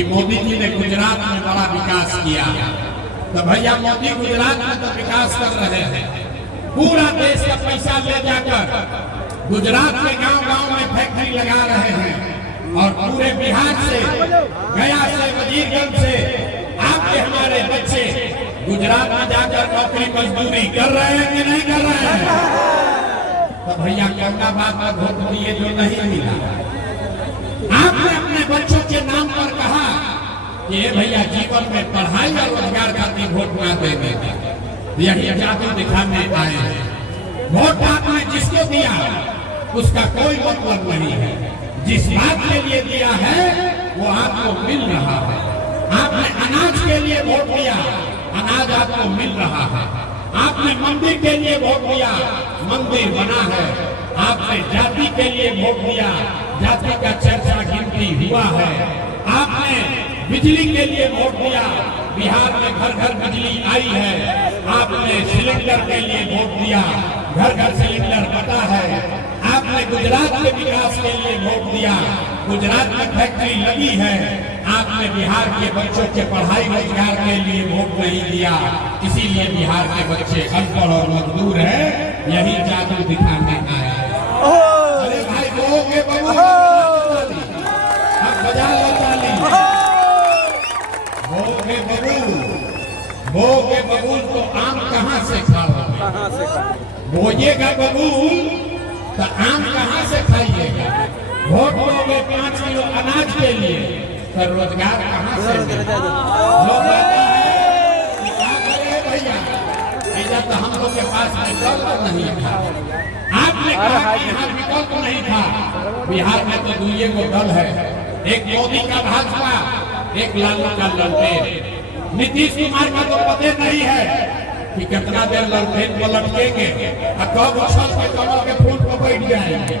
कि मोदी जी ने गुजरात में बड़ा विकास किया। तो भैया मोदी गुजरात में तो विकास कर रहे हैं, पूरा देश का पैसा ले जाकर गुजरात के गांव-गांव में फैक्ट्री लगा रहे हैं और पूरे बिहार से, गया से, वजीरगंज से आपके हमारे बच्चे गुजरात में जाकर नौकरी मजदूरी कर रहे हैं कि नहीं कर रहे हैं? तो भैया क्या बात में वोट दिए जो नहीं मिला। आपने अपने बच्चों के नाम पर कहा कि ये भैया जीवन में पढ़ाई और रोजगार खातिर वोट ना देंगे, यही जादू दिखाने आए हैं। वोट आपने जिसको दिया उसका कोई मतलब नहीं है, जिस बात के लिए दिया है वो आपको मिल रहा है। आपने अनाज के लिए वोट दिया, अनाज आपको मिल रहा है। आपने मंदिर के लिए वोट दिया, मंदिर बना है। आपने जाति के लिए वोट दिया, जाति का चर्चा गिनती हुआ है। आपने बिजली के लिए वोट दिया, बिहार में घर घर बिजली आई है। आपने सिलेंडर के लिए वोट दिया, घर घर सिलेंडर बटा है। आपने गुजरात के विकास के लिए वोट दिया, गुजरात में फैक्ट्री लगी है। आपने बिहार के बच्चों के पढ़ाई रोजगार के लिए वोट नहीं दिया, इसीलिए बिहार के बच्चे अनपढ़ और मजदूर हैं। यही जादू दिखाने आए। अरे भाई वो के बबूल बजा लो ताली। वो के बबूल तो आम कहाँ से खाओगे? बोइएगा बबूल तो आम कहाँ से खाइएगा? वोट दोगे 5 किलो अनाज के लिए तो रोजगार कहाँ से? क्या करे भैया, इधर तो हम लोग के पास विकल्प नहीं था। आपने कहा कि यहाँ विकल्प नहीं था। बिहार में तो दुनिया को दल है, एक मोदी का भाजपा, एक लालू का ललटेन। नीतीश कुमार का तो पता नहीं है कि कितना देर ललटेन को लटकेंगे और कब उछल के कमल के फूल पर बैठ जाएंगे।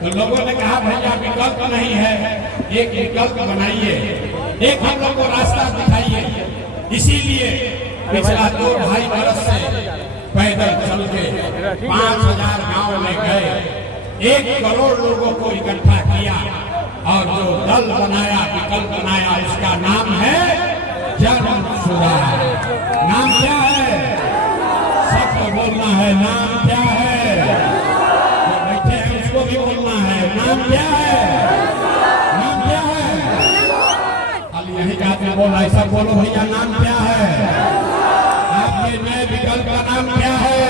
तो लोगों ने कहा भैया विकल्प नहीं है, एक विकल्प बनाइए, एक हम लोग को रास्ता दिखाइए। इसीलिए पिछला 2-2.5 बरस से पैदल चल के 5000 गांव में गए, 1 करोड़ लोगों को इकट्ठा किया और जो दल बनाया, विकल्प बनाया, उसका नाम है जन सुराज। नाम क्या है? सबको बोलना है, नाम क्या है? जो बैठे हैं उसको भी बोलना है, नाम क्या है? नाम क्या है? अब यही जाके बोला, ऐसा बोलो भैया, नाम क्या है? आपके नए विकल्प का नाम क्या है?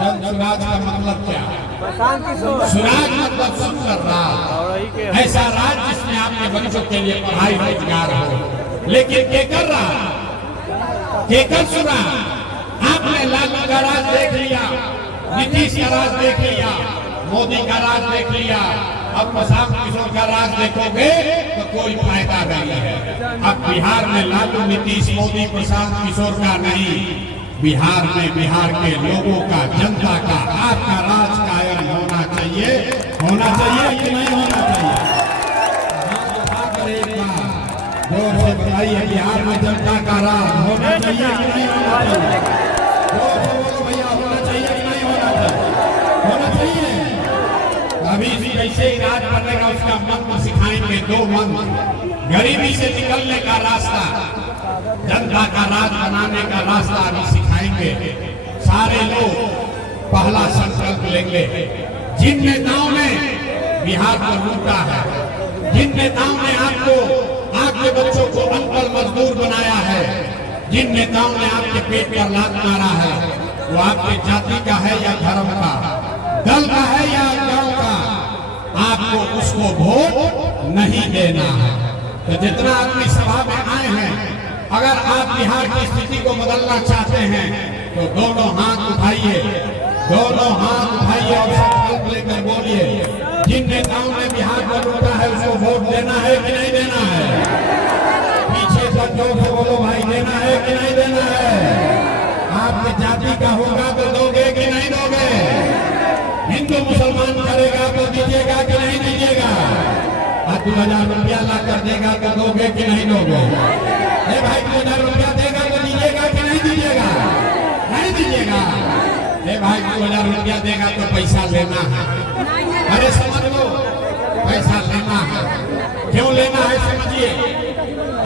जन सुराज का मतलब क्या है? सुराज मतलब सुंदर राज, ऐसा राज जिसमें आपके बच्चों के लिए पढ़ाई रोजगार हो। लेकिन केकर राज, केकर सुराज? आपने लालू का राज देख लिया, नीतीश का राज देख लिया, मोदी का राज देख लिया। अब प्रशांत किशोर का राज देखोगे तो कोई फायदा नहीं है। अब बिहार में लालू, नीतीश, मोदी, प्रशांत किशोर का नहीं, बिहार में बिहार के लोगों का, जनता का, आपका राज कायम होना चाहिए। होना चाहिए कि नहीं होना चाहिए? जोर से बताइए, बिहार में जनता का राज होना चाहिए कि नहीं होना चाहिए? जोर से बोलो भैया, होना चाहिए कि नहीं होना चाहिए? होना चाहिए। अभी भी कैसे ही राज बनेगा उसका मंत्र सिखाएंगे, 2 मंत्र। गरीबी से निकलने का रास्ता, जनता का राज बनाने का रास्ता अभी सिखाएंगे। सारे लोग पहला संकल्प लेंगे। जिन नेताओं ने बिहार को लूटा है, जिन नेताओं ने आपको, आपके बच्चों को अनपढ़ मजदूर बनाया है, जिन नेताओं ने आपके पेट पर लात मारा है, वो आपके जाति का है या धर्म का, दल का है या गांव का, आपको उसको वोट नहीं देना है। तो जितना आदमी सभा में आए हैं, अगर आप बिहार की स्थिति को बदलना चाहते हैं तो दोनों हाथ उठाइए, दोनों हाथ उठाइए और संकल्प लेकर बोलिए, जिन नेताओं ने बिहार को लूटा है उसको वोट देना है कि नहीं देना है? पीछे से जोर से बोलो भाई, देना है कि नहीं देना है? आपकी जाति का होगा तो दोगे कि नहीं दोगे? हिंदू मुसलमान करेगा तो दीजिएगा कि नहीं दीजिएगा? 2000 रुपया ला कर देगा तो दोगे कि नहीं दोगे? भाई 2000 रुपया देगा तो दीजिएगा कि नहीं दीजिएगा? नहीं दीजिएगा। भाई 2000 रुपया देगा तो पैसा लेना है। अरे समझ लो, पैसा लेना है। क्यों लेना है समझिए।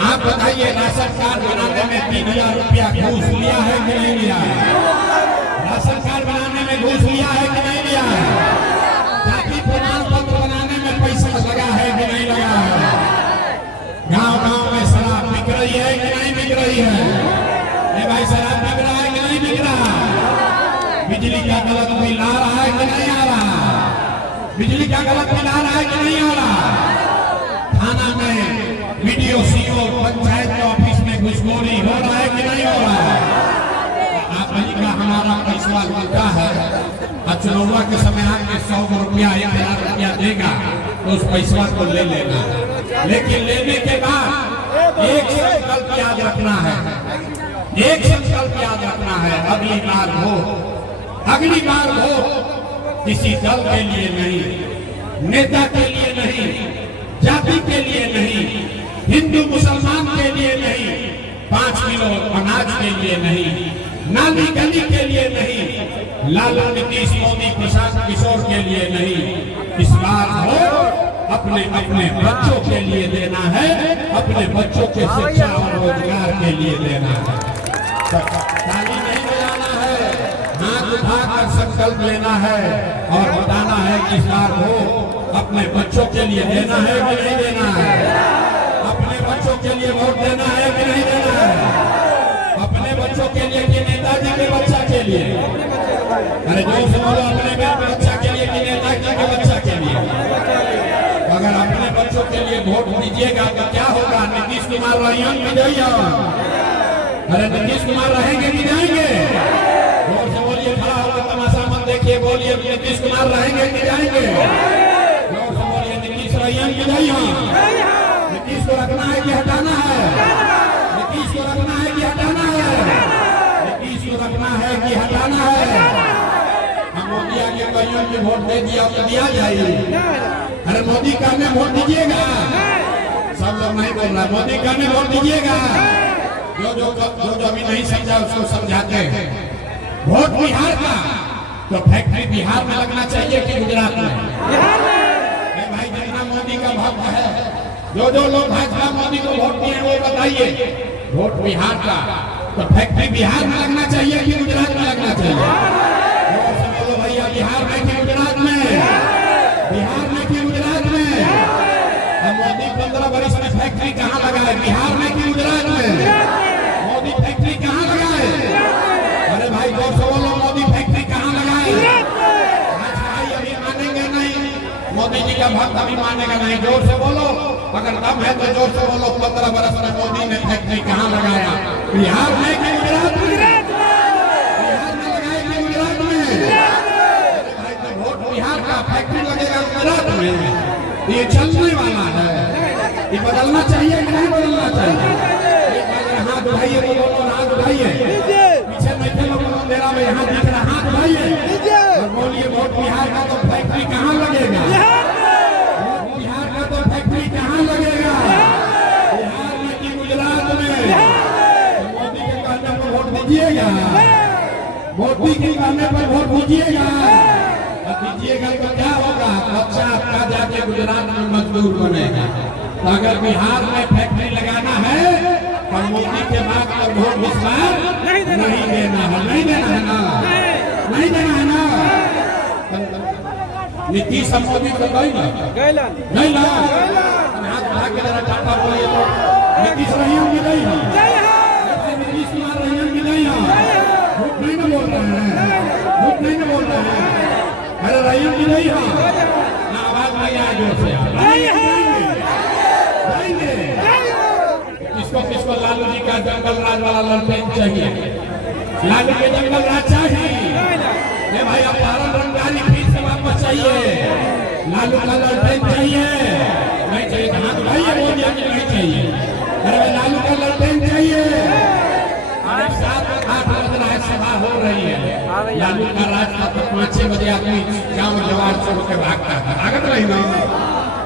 आप बताइए, राशन कार्ड बनाने में 3,000 रुपया घूस लिया है कि नहीं लिया है? राशन कार्ड बनाने में घूस लिया है कि नहीं लिया है? जाति प्रमाण पत्र बनाने में पैसा लगा है कि नहीं लगा है? गांव-गांव में शराब बिक रही है कि नहीं बिक रही है? ये भाई शराब बिक रहा है कि नहीं बिक रहा? बिजली का गलत बिल आ रहा है कि नहीं आ रहा? बिजली का गलत बिल आ रहा है कि नहीं आ रहा? थाना में वीडियो सीओ पंचायत के ऑफिस में घुसखोरी हो रहा है कि नहीं हो रहा है? आप वही का हमारा पैसा मिलता है और चुनाव के समय आके 100 रुपया 1,000 रुपया देगा तो उस पैसा को ले लेना, लेकिन लेने के बाद एक संकल्प याद रखना है, एक संकल्प याद रखना है, अगली बार वोट किसी दल के लिए नहीं, नेता के लिए नहीं, जाति के लिए नहीं, हिंदू मुसलमान के लिए नहीं, 5 किलो अनाज के लिए नहीं, नाली गली के लिए नहीं, लालू नीतीश मोदी प्रशांत किशोर के लिए नहीं, इस बार वोट अपने अपने बच्चों के लिए देना है, अपने बच्चों के शिक्षा और रोजगार के लिए देना है। ताली नहीं बजाना है, हाथ उठाकर संकल्प लेना है और बताना है कि इस बार वो अपने बच्चों के लिए देना है कि नहीं देना है? अपने बच्चों के लिए वोट देना है कि नहीं देना है? अपने बच्चों के लिए कि नेताजी के बच्चा के लिए? अरे जोर से बोलो, अपने बच्चा के लिए कि नेताजी के बच्चा के लिए? अगर अपने बच्चों के लिए वोट दीजिएगा तो क्या होगा? नीतीश कुमार रहियन भी जाइए। अरे नीतीश कुमार रहेंगे कि जाएंगे? जोर से बोलिए, खड़ा होकर तमाशा मत देखिए, बोलिए नीतीश कुमार रहेंगे कि जाएंगे? जोर से बोलिए, नीतीश रहियन कि जाइए? नीतीश को रखना है कि हटाना है? नीतीश को रखना है कि हटाना है? नीतीश को रखना है कि हटाना है? हम मोदी आगे कईयों की वोट दे दिया तो दिया जाए। अरे मोदी का में वोट दीजिएगा। सब लोग नहीं बोल रहा, मोदी का में वोट दीजिएगा। जो अभी नहीं समझा उसको समझाते हैं। वोट बिहार का तो फैक्ट्री बिहार में लगना चाहिए कि गुजरात में? भाई जितना मोदी का भक्त है, जो लोग भाजपा मोदी को वोट दिए वो बताइए। वोट बिहार का तो फैक्ट्री बिहार में लगना चाहिए कि गुजरात में लगना चाहिए? बोलो भैया, बिहार में कि गुजरात में? बिहार में कि गुजरात में? मोदी 15 वर्ष में फैक्ट्री कहाँ लगाए? बिहार में कि गुजरात में? मोदी फैक्ट्री कहाँ लगाए? अरे भाई जोर से बोलो, मोदी फैक्ट्री कहाँ लगाए? भाई अभी मानेंगे नहीं, मोदी जी का भक्त अभी मानेगा नहीं। जोर से बोलो, अगर दम है तो जोर से बोलो, 15 वर्ष में मोदी ने फैक्ट्री कहाँ लगाया? बिहार में कि गुजरात में? बिहार में लगाए कि गुजरात में? भाई तो वोट बिहार का, फैक्ट्री लगेगा गुजरात में। ये चलने वाला है, ये बदलना चाहिए कि नहीं बदलना चाहिए? हाथ उठाइए तो बोलो, हाथ उठाइए। पीछे बैठे लोग अंधेरा में यहाँ दिख रहा, हाथ उठाइए और बोलिए, वोट बिहार का तो फैक्ट्री कहाँ लगेगा? वोट बिहार का तो फैक्ट्री कहाँ लगेगा? बिहार में कि गुजरात में? मोदी के कहने पर वोट दीजिएगा। मोदी के कहने पर वोट दीजिएगा। दीजिएगा तो क्या होगा? बच्चा आपका जाके गुजरात में मजदूर बनेगा। तो अगर बिहार में फैक्ट्री लगाना है तो मोदी के बाद पर वोट इस बार नहीं देना है। नहीं देना है ना? नहीं देना है ना? नीतीश मोदी को नहीं ना? हाथ उठा के जरा टाटा बोलिए तो। नीतीश रहियन की नहीं है? नीतीश कुमार रहियन की नहीं है? झूठ नहीं ना बोल रहे हैं? झूठ नहीं ना बोल रहे हैं? अरे रहियन की नहीं है ना? आवाज नहीं आए जोर से। किसको लालू जी का जंगल राज वाला ललटेन चाहिए? लालू के जंगल राज चाहिए? भाई अपहरण रंगदारी फिर से वापस चाहिए? लालू का ललटेन चाहिए? नहीं चाहिए? हाथ भाई बोल दिया कि नहीं चाहिए। अरे लालू का ललटेन चाहिए? 7-8 बजे सभा हो रही है, लालू का राज का 5-6 बजे आदमी गाँव जवान छोड़ के भागता है, भागत रही ना?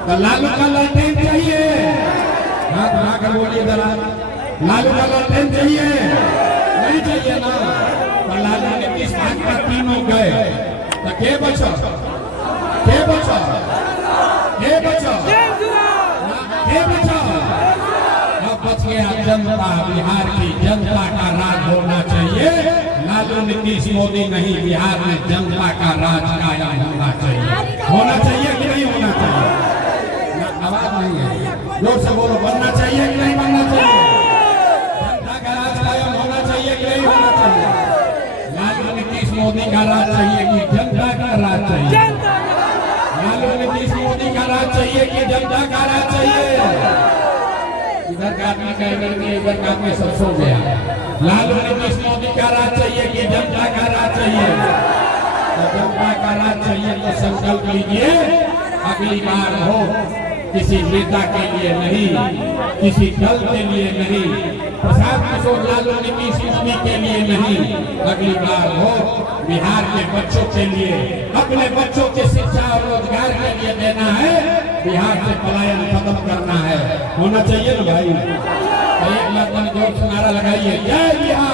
तो लालू का ललटेन चाहिए? हाथ उठाकर बोलिए जरा, लालू का ललटेन चाहिए? नहीं चाहिए ना? तो लालू नीतीश भाजपा तीनों गए तो के बचा? के बचा? के बचा? के जनता, बिहार की जनता का राज होना चाहिए। लालू नीतीश मोदी नहीं, बिहार में जनता का राज कायम होना चाहिए। होना चाहिए कि नहीं होना चाहिए? आवाज नहीं है, जोर से बोलो। बनना चाहिए कि नहीं बनना चाहिए? जनता का राज कायम होना चाहिए कि नहीं होना चाहिए? लालू नीतीश मोदी का राज चाहिए कि जनता का राज चाहिए? लालू नीतीश मोदी का राज चाहिए कि जनता का राज चाहिए? इधर का आदमी का इधर का आदमी सब सो गया। लालू नीतीश मोदी का राज चाहिए कि जनता का राज चाहिए? तो जनता का राज चाहिए तो संकल्प लीजिए, अगली बार हो किसी नेता के लिए नहीं, किसी दल के लिए नहीं, प्रसाद किशोर लालू नीतीश मोदी के लिए नहीं, अगली बार हो बिहार के बच्चों के लिए, अपने बच्चों के शिक्षा और रोजगार के लिए देना है। बिहार से पलायन खत्म करना है। होना चाहिए ना भाई? एक बार जोर से नारा लगाइए, जय बिहार।